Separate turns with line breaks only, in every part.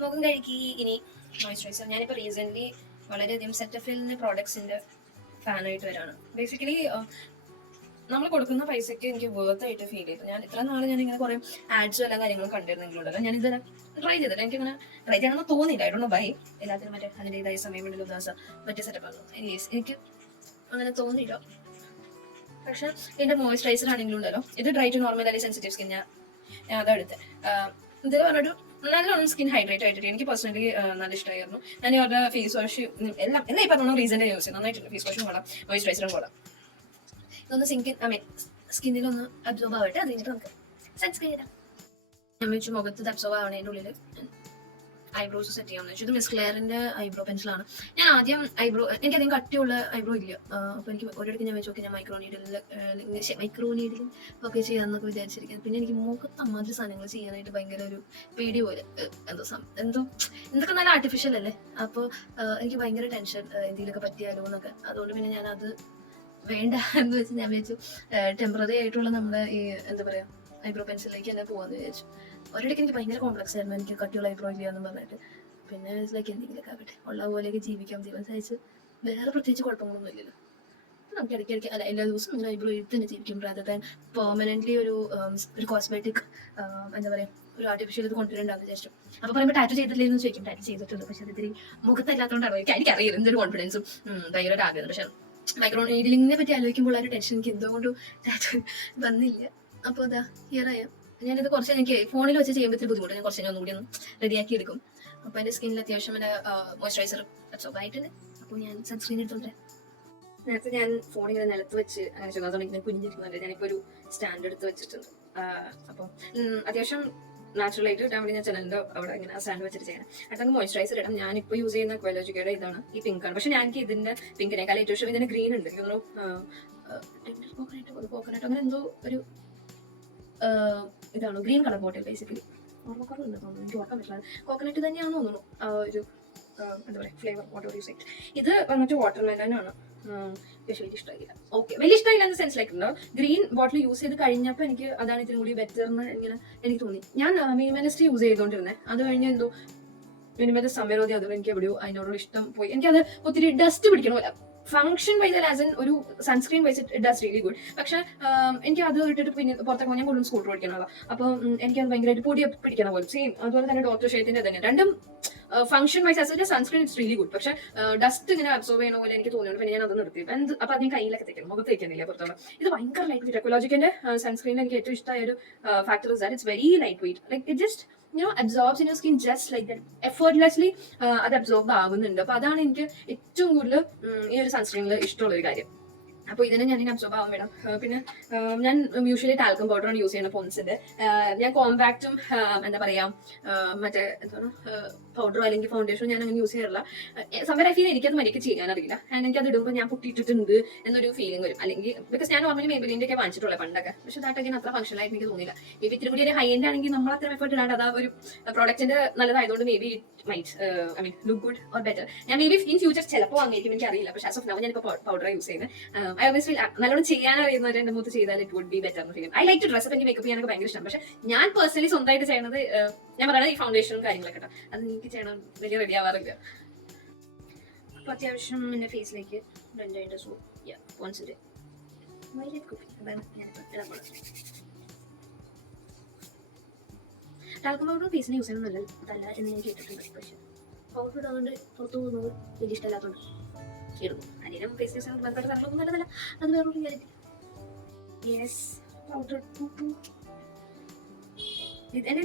മുഖം കഴുകി ഇനി മോയ്സ്ചറൈസർ ഞാനിപ്പോൾ റീസെന്റ്ലി വളരെയധികം സെറ്റഫിലിന് പ്രോഡക്ട്സിന്റെ ഫാനായിട്ട് വരാണ്. ബേസിക്കലി നമ്മൾ കൊടുക്കുന്ന പൈസയ്ക്ക് എനിക്ക് വേർത്ത് ആയിട്ട് ഫീൽ ചെയ്തു. ഞാൻ ഇത്ര നാൾ ഞാൻ ഇങ്ങനെ കുറെ ആഡ്സും എല്ലാ കാര്യങ്ങളും കണ്ടിരുന്നെങ്കിലുണ്ടല്ലോ ഞാൻ ഇതുവരെ ട്രൈ ചെയ്തില്ല. എനിക്ക് ഇങ്ങനെ ട്രൈ ചെയ്യണമെന്ന് തോന്നിയില്ല. ആയിട്ടൊന്നും ബൈ എല്ലാത്തിനും മറ്റേ അതിന്റെതായ സമയമുണ്ടല്ലോ ഉദാസ മറ്റേ സെറ്റപ്പ് എനിവേസ് എനിക്ക് അങ്ങനെ തോന്നിയില്ല. പക്ഷെ എന്റെ മോയ്സ്ചറൈസർ ആണെങ്കിലും ഉണ്ടല്ലോ. ഇത് ഡ്രൈ ടു നോർമൽ അല്ലെങ്കിൽ സെൻസിറ്റീവ് സ്കിൻ ഞാൻ അതെടുത്ത്. ഇതിൽ പറഞ്ഞൊരു നല്ലോണം സ്കിൻ ഹൈഡ്രേറ്റ് ആയിട്ട് എനിക്ക് പേഴ്സണലി നല്ല ഇഷ്ടമായിരുന്നു ഞാൻ അവരുടെ ഫേസ് വാഷ് എല്ലാം എല്ലാം ഈ പറഞ്ഞ റീസെന്റ് യൂസ് ചെയ്യുന്നത് നന്നായിട്ടുണ്ട് ഫേസ് വാഷും കൊള്ളാം. മോയിസ്ചറൈസറും കൊള്ളാം. ഇതൊന്ന് സിങ്കിൻ ഐ മീൻ സ്കിന്നിലൊന്ന് അബ്സോർബ് ആവട്ടെ. അത് കഴിഞ്ഞിട്ട് നമുക്ക് സൺസ്ക്രീൻ ഇടാം. ഞാൻ വെച്ച് മുഖത്ത് അബ്സോർബ് ആവണതിന്റെ ഉള്ളിൽ ഐബ്രോസ് സെറ്റ് ചെയ്യാമെന്ന് വെച്ചു ഇത് മിസ് ക്ലെയറിന്റെ ഐബ്രോ പെൻസിലാണ് ഞാൻ ആദ്യം ഐബ്രോ എനിക്ക് അധികം കട്ടിയുള്ള ഐബ്രോ ഇല്ല. അപ്പോൾ എനിക്ക് ഒരിടത്ത് ഞാൻ വെച്ചോക്കെ ഞാൻ മൈക്രോ നീഡിൽ മൈക്രോ നീഡിൽ ഒക്കെ ചെയ്യാന്നൊക്കെ വിചാരിച്ചിരിക്കുന്നത് പിന്നെ എനിക്ക് മുഖത്ത് അമ്മാതിരി സാധനങ്ങൾ ചെയ്യാനായിട്ട് ഭയങ്കര ഒരു പേടി പോലെ. എന്തോ എന്തോ എന്തൊക്കെ നല്ല ആർട്ടിഫിഷ്യൽ അല്ലേ? അപ്പോൾ എനിക്ക് ഭയങ്കര ടെൻഷൻ എന്തെങ്കിലുമൊക്കെ പറ്റിയാലോ എന്നൊക്കെ. അതുകൊണ്ട് പിന്നെ ഞാൻ അത് വേണ്ട എന്ന് വെച്ച് ഞാൻ വിചാരിച്ചു. ടെമ്പററി ആയിട്ടുള്ള നമ്മുടെ ഈ എന്താ പറയാ ഐബ്രോ പെൻസിലേക്ക് തന്നെ പോവാന്ന് വിചാരിച്ചു. ഒരിടയ്ക്ക് എനിക്ക് ഭയങ്കര കോംപ്ലക്സ് ആയിരുന്നു. എനിക്ക് കട്ടിയുള്ള ഐബ്രോ ചെയ്യാന്ന് പറഞ്ഞിട്ട്. പിന്നെ ലൈക്ക് എന്തെങ്കിലുമൊക്കെ ആവട്ടെ. ഉള്ള പോലെയൊക്കെ ജീവിക്കാം. ജീവൻ സഹിച്ച് വേറെ പ്രത്യേകിച്ച് കുഴപ്പങ്ങളൊന്നും ഇല്ലല്ലോ. നമുക്ക് ഇടയ്ക്ക് ഇടയ്ക്ക് അല്ല എല്ലാ ദിവസവും ഇങ്ങനെ ഐബ്രോ എഴുത്ത് തന്നെ ജീവിക്കും. റാദർ ദാൻ പെർമനന്റ്ലി ഒരു ഒരു കോസ്മെറ്റിക് എന്താ പറയാ ഒരു ആർട്ടിഫിഷ്യൽ ഇത് കൊണ്ടുവരണ്ടാന്ന് വിചാരിച്ചു. അപ്പൊ പറയുമ്പോൾ ടാറ്റു ചെയ്തിട്ടില്ലെന്ന് ചോദിക്കും. ടാറ്റു ചെയ്തിട്ടുണ്ട്. പക്ഷെ അത് ഇത്തിരി മുഖത്തല്ലാത്തതുകൊണ്ടാണ് എനിക്ക് എനിക്കറിയാം എന്തൊരു കോൺഫിഡൻസും ഭയങ്കര ആഗ്രഹം. പക്ഷെ മൈക്രോ നീഡിലിങ്ങിനെ പറ്റി ആലോചിക്കുമ്പോൾ ആ ഒരു ടെൻഷൻ എനിക്ക് എന്തുകൊണ്ടും ടാറ്റു വന്നില്ല. അപ്പോൾ അതാ ഹിയറായ ഞാനിത് കുറച്ച് എനിക്ക് ഫോണിൽ വെച്ച് ചെയ്യുമ്പോൾ ഇത്തിരി ബുദ്ധിമുട്ട്. ഞാൻ കുറച്ച് കൂടി ഒന്നുകൂടി ഒന്ന് റെഡിയാക്കി എടുക്കും. അപ്പോൾ എന്റെ സ്കിന്നിൽ അത്യാവശ്യം എന്റെ മോയ്സ്ചറൈസർ അബ്സോർബ് ആയിട്ടുണ്ട് അപ്പോൾ ഞാൻ സൺസ്ക്രീൻ എടുത്തോട്ടെ. നേരത്തെ ഞാൻ ഫോൺ ഇങ്ങനെ നിലത്ത് വെച്ച് അങ്ങനെ ചെറുതാത്തോണ്ട് ഇങ്ങനെ കുഞ്ഞിരിക്കുന്നുണ്ട് ഞാനിപ്പോൾ ഒരു സ്റ്റാൻഡ് എടുത്ത് വെച്ചിട്ടുണ്ട്. അപ്പം അത്യാവശ്യം നാച്ചുറൽ ആയിട്ട് കിട്ടാൻ വേണ്ടി ഞാൻ ചെന്നലിന്റെ അവിടെ ഇങ്ങനെ സ്റ്റാൻഡ് വെച്ചിട്ട് ചെയ്യണം. അടുത്ത മോയ്സ്ചറൈസർ ഇടാം. ഞാൻ ഇപ്പോൾ യൂസ് ചെയ്യുന്ന ക്വലോജിക്കയുടെ ഇതാണ് ഈ പിങ്ക് ആണ്. പക്ഷെ ഞാൻ ഇതിന്റെ പിങ്കിനേക്കാൾ ഏറ്റവും ഇഷ്ടം ഗ്രീൻ ഉണ്ട്. എനിക്ക് തോന്നുന്നു കോക്കനട്ട് അങ്ങനെ എന്തോ ഒരു ഇതാണ് ഗ്രീൻ കളർ ബോട്ടിൽ ബേസിക്കലി ഓർമ്മക്കുറവുണ്ട് തോന്നുന്നു. എനിക്ക് ഓർക്കാൻ പറ്റില്ല. കോക്കനട്ട് തന്നെയാണെന്ന് തോന്നുന്നു. ഒരു എന്താ പറയുക ഫ്ലേവർ വാട്ടർ യൂസ് ചെയ്ത് ഇത് വന്നിട്ട് വാട്ടർ മെലനാണ് പക്ഷെ വലിയ ഇഷ്ടമായില്ല ഓക്കെ വലിയ ഇഷ്ടമായില്ല എന്ന sense like green bottle use ചെയ്ത് കഴിഞ്ഞപ്പോൾ എനിക്ക് അതാണ് ഇതിനും കൂടി ബെറ്റർ എന്ന് ഇങ്ങനെ എനിക്ക് തോന്നി. ഞാൻ മിനിമലിസ്റ്റ് യൂസ് ചെയ്തുകൊണ്ടിരുന്നത് അത് കഴിഞ്ഞ് എന്തോ മിനിമലിസ്റ്റ് സമയം അത് എനിക്ക് എവിടെയോ അതിനോടുള്ള ഇഷ്ടം പോയി. എനിക്കത് ഒത്തിരി ഡസ്റ്റ് പിടിക്കണമല്ല ഫംഗ്ഷൻ വൈസ് ആസ് എൻ ഒരു sunscreen wise it does really good പക്ഷെ എനിക്ക് അത് ഇട്ടിട്ട് പിന്നെ പുറത്തേക്ക് ഞാൻ കൂടുതലും സ്കൂട്ടർ പഠിക്കണമല്ലോ അപ്പോൾ എനിക്കത് ഭയങ്കരമായിട്ട് പൊടി പിടിക്കണ പോലെ. സെയിം അതുപോലെ തന്നെ ഡോക്ടർ ഷെയ്ത്തിന്റെ തന്നെ. രണ്ടും function wise as a sunscreen it's really good പക്ഷെ ഡസ്റ്റ് ഇങ്ങനെ അബ്സോർവ് ചെയ്യുന്ന പോലെ എനിക്ക് തോന്നുന്നു പിന്നെ ഞാൻ അത് നിർത്തി. എന്ത് അപ്പൊ അതിന് കയ്യിലൊക്കെ തയ്ക്കണം മുഖത്ത് തയ്ക്കുന്നില്ല പുറത്തുള്ള. ഇത് ഭയങ്കര ലൈറ്റ് വെയിറ്റ് എക്കോളജിക്കിന്റെ സൺസ്ക്രീനിൽ എനിക്ക് ഏറ്റവും ഇഷ്ടമായ ഒരു factor is that it's very light weight like it just you absorb absorbs in skin just like that effortlessly അത് അബ്സോർബ് ആവുന്നുണ്ട് അപ്പൊ അതാണ് എനിക്ക് ഏറ്റവും കൂടുതൽ ഈ ഒരു സൺസ്ക്രീനിൽ ഇഷ്ടമുള്ള ഒരു കാര്യം. അപ്പോൾ ഇതിനെ ഞാൻ അബ്സോർബ് ആവാൻ വേണം പിന്നെ ഞാൻ യൂഷ്വലി ടാൽക്കം പൗഡറാണ് യൂസ് ചെയ്യുന്നത് പോൺസിന്റെ ഞാൻ കോമ്പാക്റ്റും എന്താ പറയാ മറ്റേ എന്താണ് പൗഡറോ അല്ലെങ്കിൽ ഫൗണ്ടേഷനോ ഞാൻ അങ്ങനെ യൂസ് ചെയ്യാറില്ല. സമയം ഫീൽ എനിക്കത് മരിക്ക് ചെയ്യാൻ അറിയില്ല ആൻഡ് എനിക്ക് അത് ഇടുമ്പോൾ ഞാൻ പൊട്ടിയിട്ടിട്ടുണ്ട് എന്നൊരു ഫീലിംഗ് വരും. അല്ലെങ്കിൽ ബിക്കോസ് ഞാൻ നോർമലി മേബിലിന്റെ ഒക്കെ വാങ്ങിച്ചിട്ടുള്ള പണ്ടൊക്കെ. പക്ഷെ ദാട്ടൊക്കെ അത്ര ഫംഗ്ഷൻ ആയിട്ട് എനിക്ക് തോന്നില്ല മേ ബി ഇത്തിരി കൂടി ഒരു ഹൈ എൻഡ് ആണെങ്കിൽ നമ്മൾ അത്ര എഫേർട്ട് ഇടാണ്ട് അതാ ഒരു പ്രോഡക്റ്റിന്റെ നല്ലതായതുകൊണ്ട് maybe might I mean look good or better ഞാൻ മേ ബി ഇൻ ഫ്യൂച്ചർ ചിലപ്പോൾ വാങ്ങിയിരിക്കും എനിക്ക് അറിയില്ല പക്ഷെ ആസ് ഓഫ് നൗ ഞാനിപ്പോൾ പൗഡർ യൂസ് ചെയ്യുന്നത് ഐ ഓബിയസ്ലി നല്ലോണം ചെയ്യാൻ അറിയുന്നവർ എന്റെ മുഖത്ത് ചെയ്താൽ ഇറ്റ് വുഡ് ബി ബെറ്റർ എന്ന് feel I like to dress എനിക്ക് മേക്കപ്പ് ചെയ്യാനൊക്കെ ഭയങ്കര ഇഷ്ടം പക്ഷെ ഞാൻ പേഴ്സണലി സ്വന്തമായിട്ട് ചെയ്യുന്നത് ഞാൻ പറയുന്നത് ഈ ഫൗണ്ടേഷനും കാര്യങ്ങളൊക്കെ കേട്ടോ. അത് എനിക്ക് ചെയ്യണം വലിയ റെഡി ആവാറില്ല. അപ്പൊ അത്യാവശ്യം എന്റെ ഫേസിലേക്ക് ബ്ലെൻഡ് ആയിട്ട് ടാൽക്കം പൗഡർ ഫേസിന് യൂസ് ചെയ്യുന്നത് നല്ലതല്ല എന്ന് ഞാൻ കേട്ടിട്ടുണ്ട്. പക്ഷെ പൗഡർ ഇടാണ്ട് പുറത്തു പോകുന്നത് വലിയ ഇഷ്ടമല്ലാത്തതുകൊണ്ട് ഇടുന്നു അതിനും ഫേസ് യൂസ് ബന്ധപ്പെട്ട സാധനങ്ങളൊന്നും നല്ലതല്ല അത് വേറൊരു കാര്യം യെസ് പൗഡർ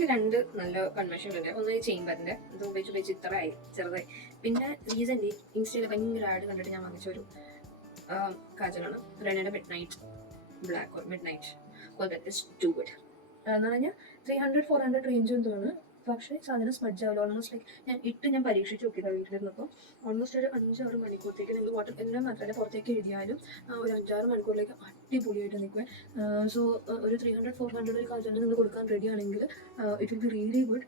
രണ്ട് നല്ല കൺവെൻഷൻ ഉണ്ട് ഒന്ന് ഈ ചേംബറിന്റെ ഇത് ഉപയോഗിച്ച് ഉപയോഗിച്ച് ഇത്രയായി ചെറുതായി. പിന്നെ റീസെന്റ് ഇൻസ്റ്റയിൽ ഭയങ്കര ആഡ് കണ്ടിട്ട് ഞാൻ വാങ്ങിച്ച ഒരു കാജലാണ് റെനയുടെ midnight black midnight too good എന്ന് പറഞ്ഞാൽ three hundred four hundred range തോന്നുന്നു പക്ഷേ സാധനം സ്മഡ്ജ് ആവില്ല ഓൾമോസ്റ്റ് ലൈക്ക് ഞാൻ ഇട്ട് ഞാൻ പരീക്ഷിച്ച് നോക്കിയതാണ് വീട്ടിലിരുന്നപ്പോൾ ഓൾമോസ്റ്റ് ഒരു അഞ്ചാറ് മണിക്കൂറത്തേക്ക് നിങ്ങൾ വാട്ടർ എല്ലാം മാത്രമല്ല പുറത്തേക്ക് എഴുതിയാലും ഒരു അഞ്ചാറ് മണിക്കൂറിലേക്ക് അടിപൊളിയായിട്ട് നിൽക്കുക സോ ഒരു ത്രീ ഹൺഡ്രഡ് ഫോർ ഹൺഡ്രഡ് ഒരു കാജൽ നിങ്ങൾ കൊടുക്കാൻ റെഡി ആണെങ്കിൽ it will be really good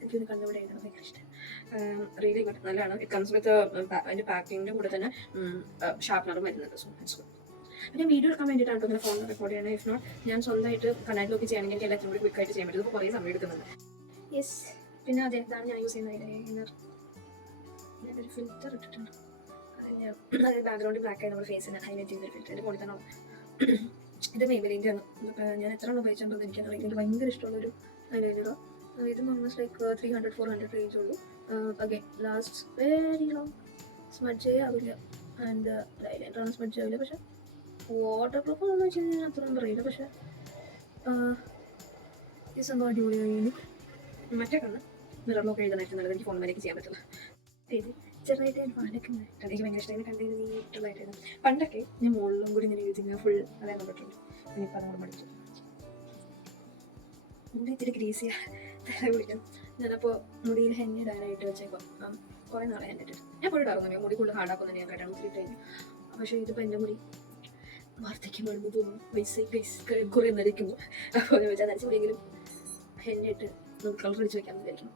എനിക്കൊന്ന് കണ്ടുപിടി എഴുതണം ഭയങ്കര ഇഷ്ടം. റിയലി ഗുഡ് നല്ലതാണ്. ഇറ്റ് കംസ് വിത്ത് അതിന്റെ പാക്കിങ്ങിന്റെ കൂടെ തന്നെ ഷാർപ്പനറും വരുന്നുണ്ട്. സോ ഇറ്റ്സ് ഗുഡ് പിന്നെ വീഡിയോ എടുക്കാൻ വേണ്ടിയിട്ടാണ് ഇങ്ങനെ ഫോൺ റെക്കോർഡ് ചെയ്യണത് ഇഫ് നോട്ട് ഞാൻ സ്വന്തമായിട്ട് കണ്ണാട്ടിലൊക്കെ ചെയ്യണമെങ്കിൽ എനിക്ക് എല്ലാത്തിനും കൂടി ക്വിക്കായിട്ട് ചെയ്യാൻ പറ്റും. ഇപ്പോൾ കുറേ സമയം എടുക്കുന്നുണ്ട്. യെസ് പിന്നെ അതെ ഇതാണ് ഞാൻ യൂസ് ചെയ്യുന്ന ഇന്നർ ഞാനൊരു ഫിൽറ്റർ ഇട്ടിട്ടുണ്ട്. അത് ബാക്ക്ഗ്രൗണ്ട് ബ്ലാക്ക് ആയി നമ്മുടെ ഫേസിന് ഹൈലൈറ്റ് ചെയ്തൊരു ഫിൽറ്റർ എന്റെ മുകളിൽ തന്നെ ഇത് മേബലിന്റെ ആണ് ഞാൻ എത്ര എണ്ണം ഉപയോഗിച്ചിട്ടുണ്ടോ എനിക്കറിയില്ല. എനിക്ക് ഭയങ്കര ഇഷ്ടമുള്ളൊരു ഹൈലൈറ്ററോ ഇത് almost like three hundred four hundred range ഉള്ളൂ. Again last very long smudge ചെയ്യാവില്ല and ലൈലൈറ്ററാണ് സ്മഡ്ജ് ചെയ്യാവില്ല പക്ഷെ വാട്ടർ പ്രൂഫ് എന്ന് വെച്ച് കഴിഞ്ഞാൽ അത്രയും പറയില്ല. പക്ഷേ ഈ സംഭവം അടിപൊളിയായി. മറ്റേ കണ്ണ് മിററിലൊക്കെ എഴുതാനായിട്ട് നല്ലത് എനിക്ക് ഫോണിലേക്ക് ചെയ്യാൻ പറ്റില്ല ഇത് ചെറുതായിട്ട് ഞാൻ വാനൊക്കെ എനിക്ക് ഭയങ്കര ഇഷ്ടമായി കണ്ടതിന് നീട്ടുള്ളതായിട്ട് പണ്ടൊക്കെ ഞാൻ മുകളിലും കൂടി ഇങ്ങനെ എഴുതി ഫുൾ അതായത് കണ്ടിട്ടുണ്ട് ഇനിയിപ്പോൾ അതങ്ങോട്ട് പഠിച്ചു ഗ്രീസിയ തല കുളിക്കണം ഞാനപ്പോൾ മുടിയിൽ ഹെന്ന ഇടാനായിട്ട് വെച്ചേക്കാം കുറേ നാളെ ഹെന്ന ഇട്ടിട്ട്. ഞാൻ പോയിട്ട് ഇടാറുന്നില്ല മുടി കൂടുതൽ ഹാർഡാക്കുന്നു ഞാൻ കേട്ടാണ് ഒത്തിരി കഴിഞ്ഞു പക്ഷേ ഇതിപ്പോൾ എന്റെ മുടി വാർദ്ധക്യം വേണമെന്ന് തോന്നുന്നു. പൈസ പൈസ കുറേ നരയ്ക്കുന്നു അപ്പോൾ ഞാൻ വെച്ചാൽ എങ്കിലും ഹെന്നെ ഇട്ട് കളർ വെച്ച് വെക്കാൻ വിചാരിക്കണം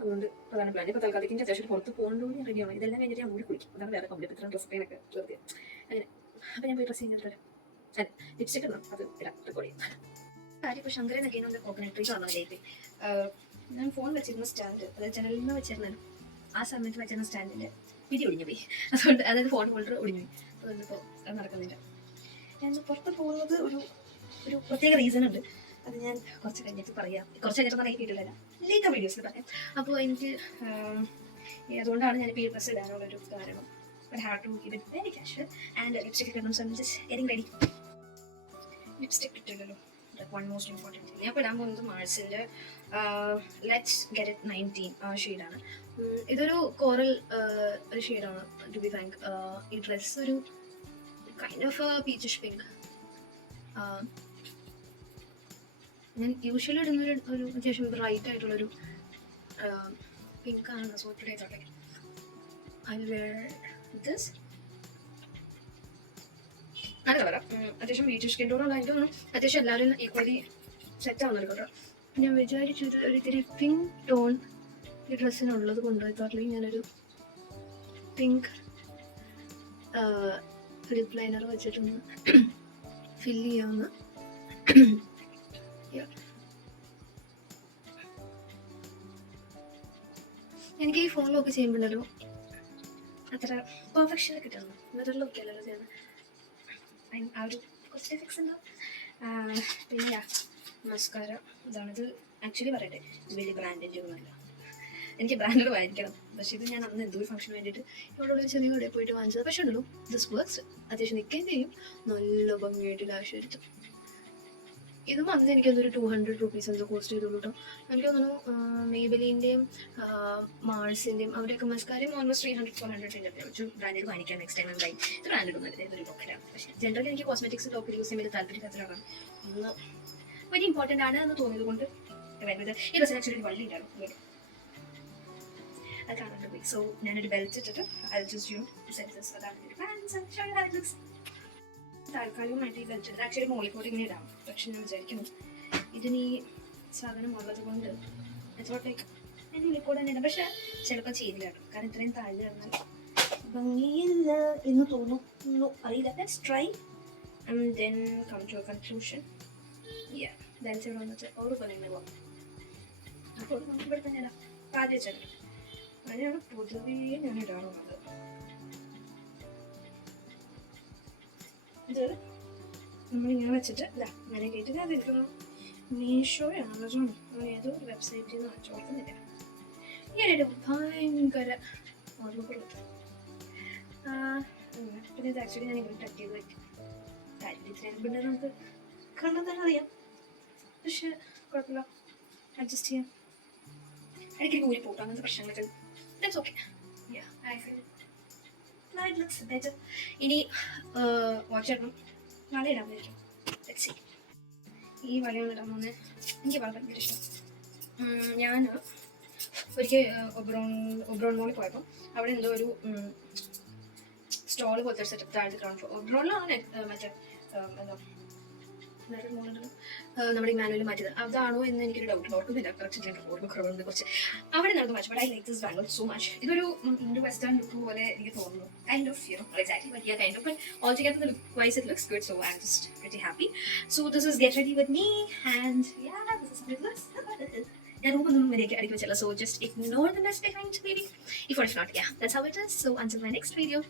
അതുകൊണ്ട് അതാണ് പ്ലാൻ ഇപ്പോൾ തൽക്കാലത്തേക്ക് അത്യാവശ്യം പുറത്ത് പോകേണ്ടതുകൊണ്ട് ഞാൻ റെഡിയാണ് ഇതെല്ലാം കഴിഞ്ഞിട്ട് ഞാൻ മൂടി കുളിക്കും. അതാണ് വേറെ കംപ്ലീറ്റ് ഇത്രയും ഡ്രസ് പെയിനൊക്കെ വെറുതെ. അങ്ങനെ. അപ്പോൾ ഞാൻ പോയി ഡ്രസ് ചെയ്യുന്ന തരാം അതെ ലിപ്സ്റ്റിക് ഇടണം. അത് ഇടാം. റെക്കോർഡ് ചെയ്യാം. കാര്യം ഇപ്പോൾ ശങ്കരനൊക്കെ നമ്മുടെ കോക്കനട്ട് ട്രീ വന്നതിലേക്ക് ഞാൻ ഫോൺ വെച്ചിരുന്ന സ്റ്റാൻഡ് അതായത് ജനലിൽ നിന്ന് ആ സമയത്ത് വെച്ചിരുന്ന സ്റ്റാൻഡിന്റെ പിരി ഒടിഞ്ഞു പോയി. അതുകൊണ്ട് അതായത് ഫോൺ ഹോൾഡർ ഒടിഞ്ഞു പോയി. അതുകൊണ്ട് ഇപ്പോൾ നടക്കുന്നില്ല. ഞാൻ പുറത്ത് പോകുന്നത് ഒരു ഒരു പ്രത്യേക റീസൺ ഉണ്ട്. അത് ഞാൻ കുറച്ച് കഴിഞ്ഞിട്ട് പറയാം. കുറച്ച് കഴിഞ്ഞിട്ട് പറയാൻ കിട്ടിയിട്ടില്ല ലേറ്റർ വീഡിയോസിൽ പറയാം. അപ്പോൾ എനിക്ക് അതുകൊണ്ടാണ് ഞാൻ ഈ ഡ്രസ്സ് ഇടാനുള്ള ഒരു കാരണം but have to give it very cash and lipstick ഇടണം so just getting ready lipstick ഇട്ടില്ലല്ലോ one most important ഞാൻ ഇപ്പോൾ ഇടാൻ പോകുന്നത് മാർസിന്റെ ലെറ്റ്സ് ഗെറ്റ് ഇറ്റ് നയന്റീൻ ആ ഷെയ്ഡാണ് ഇതൊരു കോറൽ ഒരു ഷെയ്ഡാണ് ടു ബി ഫ്രാങ്ക് ഈ ഡ്രസ്സ് ഒരു കൈൻഡ് ഓഫ് പീച്ചിഷ് പിങ്ക് ഞാൻ യൂഷ്വലി ഇടുന്ന ഒരു അത്യാവശ്യം ബ്രൈറ്റ് ആയിട്ടുള്ളൊരു പിങ്ക് ആണ് ടുഡേ തൊട്ടെ ഐ വെയർ ദിസ് നല്ല കളറാ അത്യാവശ്യം ബീച്ച് സ്കിൻ ടോണുള്ള എനിക്ക് തോന്നുന്നു അത്യാവശ്യം എല്ലാവരും ഈക്വലി സെറ്റ് ആവുന്നൊരു കളർ ഞാൻ വിചാരിച്ചത് ഒരു ഇത്തിരി പിങ്ക് ടോൺ ഈ ഡ്രസ്സിനുള്ളത് കൊണ്ടുപോയി തോട്ടിൽ ഞാനൊരു പിങ്ക് ലിപ് ലൈനർ വെച്ചിട്ടൊന്ന് ഫില്ല് ചെയ്യാവുന്ന. എനിക്ക് ഈ ഫോൺ ലോക്ക് ചെയ്യുമ്പോഴല്ലോ അത്ര പെർഫെക്ഷൻ കിട്ടുന്നു. മിറർ ലോക്ക് അല്ലല്ലോ ചെയ്യുന്നത്. ആ ഒരു കുറച്ച് എഫക്ട്സ് ഉണ്ടോ? പിന്നെ നമസ്കാര ഇതാണിത് ആക്ച്വലി പറയട്ടെ. വലിയ ബ്രാൻഡിന്റെ ഒന്നുമല്ല എനിക്ക് ബ്രാൻഡഡ് വാങ്ങിക്കണം. പക്ഷേ ഇത് ഞാൻ അന്ന് എന്തോ ഫംഗ്ഷന് വേണ്ടിയിട്ട് ഇവിടെ ഒരു ചെറിയ കടയിൽ പോയിട്ട് വാങ്ങിച്ചത്. പക്ഷേ ഉണ്ടല്ലോ ദിസ് വർക്ക്സ് അത്യാവശ്യം നിൽക്കുകയും ചെയ്യും. നല്ല ഭംഗിയായിട്ട് ലാഷ് എടുത്തു ഇതും എനിക്ക് അതൊരു ടു ഹൺഡ്രഡ് റുപ്പീസ് എന്തോ കോസ്റ്റ് ചെയ്തുള്ളൂ കേട്ടോ എനിക്ക് തോന്നുന്നു മേബലിന്റെയും മാൾസിന്റെയും അവരുടെയൊക്കെ മസ്കാരയും almost three hundred four hundred ഉണ്ട് ഒരു ബ്രാൻഡ് വാങ്ങിക്കാം നെക്സ്റ്റ് ടൈം എന്തായി. ഇത് ബ്രാൻഡ് ഒന്നും അല്ല ഇതൊരു പക്ഷേ ജനറലി എനിക്ക് കോസ്മെറ്റിക്സ് ടോപ്പ് യൂസ് ചെയ്യുമ്പോൾ താല്പര്യത്തിലാണ് ഒന്ന് വലിയ ഇമ്പോർട്ടന്റ് ആണ് എന്ന് തോന്നിയത് കൊണ്ട് വരുന്നത്. ഈ ഡ്രസ്സിന് ആക്ച്വലി ഒരു വള്ളി ഉണ്ടായിരുന്നു അത് കാണാൻ സോ ഞാനൊരു ബെൽറ്റ് ഇട്ടിട്ട് ഐ ജസ്റ്റ് യു സെറ്റ് അതാണ്. പാൻസ് ഷോ യു ലുക്സ് താൽക്കാലികമായിട്ട് ഈ ബെൽറ്റ് ആക്ച്വലി മുകളിൽ കൂടി ഇങ്ങനെ ഇടാം. പക്ഷെ ഞാൻ വിചാരിക്കുന്നു ഇതിന് ഈ സാധനം ഉള്ളത് കൊണ്ട് ലൈക്ക് ഞാൻ കൂടെ തന്നെ ഇടാം. പക്ഷെ ചിലപ്പോൾ കേട്ടോ കാരണം ഇത്രയും താഴെ കിടന്നാൽ ഭംഗിയില്ല എന്ന് തോന്നുന്നു. അറിയില്ല. Try and then come to conclusion belt ഇവിടെ വന്നിട്ട് ഓരോ പോലെ തന്നെ പോകാം. അപ്പോൾ നമുക്ക് ഇവിടെ തന്നെ ഇടാം. ആദ്യം ചെറിയ അങ്ങനെയാണ് പൊതുവേ ഞാൻ ഇടാറുള്ളത്. ഇത് നമ്മളിങ്ങനെ വെച്ചിട്ട് ഇതാ ഇങ്ങനെ കേട്ടിട്ട് അത് ഇരിക്കുന്നു മീഷോ ആമസോൺ അങ്ങനെ ഏതോ വെബ്സൈറ്റിൽ നിന്ന് വാങ്ങിച്ചു കൊടുക്കുന്നില്ല ഈയിടെ ഭയങ്കര ഓർമ്മക്കുറവ്. പിന്നെ ഇത് ആക്ച്വലി ഞാൻ ഇങ്ങനെ ടച്ച് ചെയ്ത് വയ്ക്കും കാര്യം ഇത്രയും പിന്നെ നമുക്ക് കണ്ടാൽ തന്നെ അറിയാം. പക്ഷെ കുഴപ്പമില്ല. അഡ്ജസ്റ്റ് ചെയ്യാം. ഇടയ്ക്ക് ഊരി പോട്ടോ അങ്ങനത്തെ പ്രശ്നങ്ങളൊക്കെ okay I now it looks ഇനി വാച്ച് ഇടണം. നാളെ ഇടാൻ പറ്റും ലെറ്റ്സ് സീ ഈ വലയാണ് ഇടാൻ പോകുന്നത് എനിക്ക് വളരെ ഭയങ്കര ഇഷ്ടം. ഞാൻ ഒരിക്കൽ ഒബ്രോൺ ഒബ്രോൺ മോളിൽ പോയപ്പോൾ അവിടെ എന്തോ ഒരു സ്റ്റോൾ പോലത്തെ സെറ്റപ്പ് താഴത്തെ ഗ്രൗണ്ട് ഫ്ലോർ ഒബ്രോണിലാണ് മറ്റേ എന്താ നമ്മുടെ ഈ മാനുവൽ മാറ്റിയത്. അതാണോ എന്ന് എനിക്കൊരു ഡൗട്ട് ഓർക്കുന്നില്ല കറക്റ്റ് ഞാൻ ഓർമ്മക്കുറവുണ്ട് കുറച്ച് അവിടെ നടന്ന match but I like this bangle so much ഇതൊരു ഇൻഡോ വെസ്റ്റേൺ ലുക്ക് പോലെ എനിക്ക് തോന്നുന്നു. Kind of you exactly but yeah kind of but all together look wise it looks good so I am just very happy so this is get ready with me and yeah this is looks
ഞാൻ റൂമൊന്നും വരെയൊക്കെ അടുക്കി വെച്ചല്ല. So just ignore the mess behind baby if if not yeah that's how it is so അഞ്ചിൽ my next video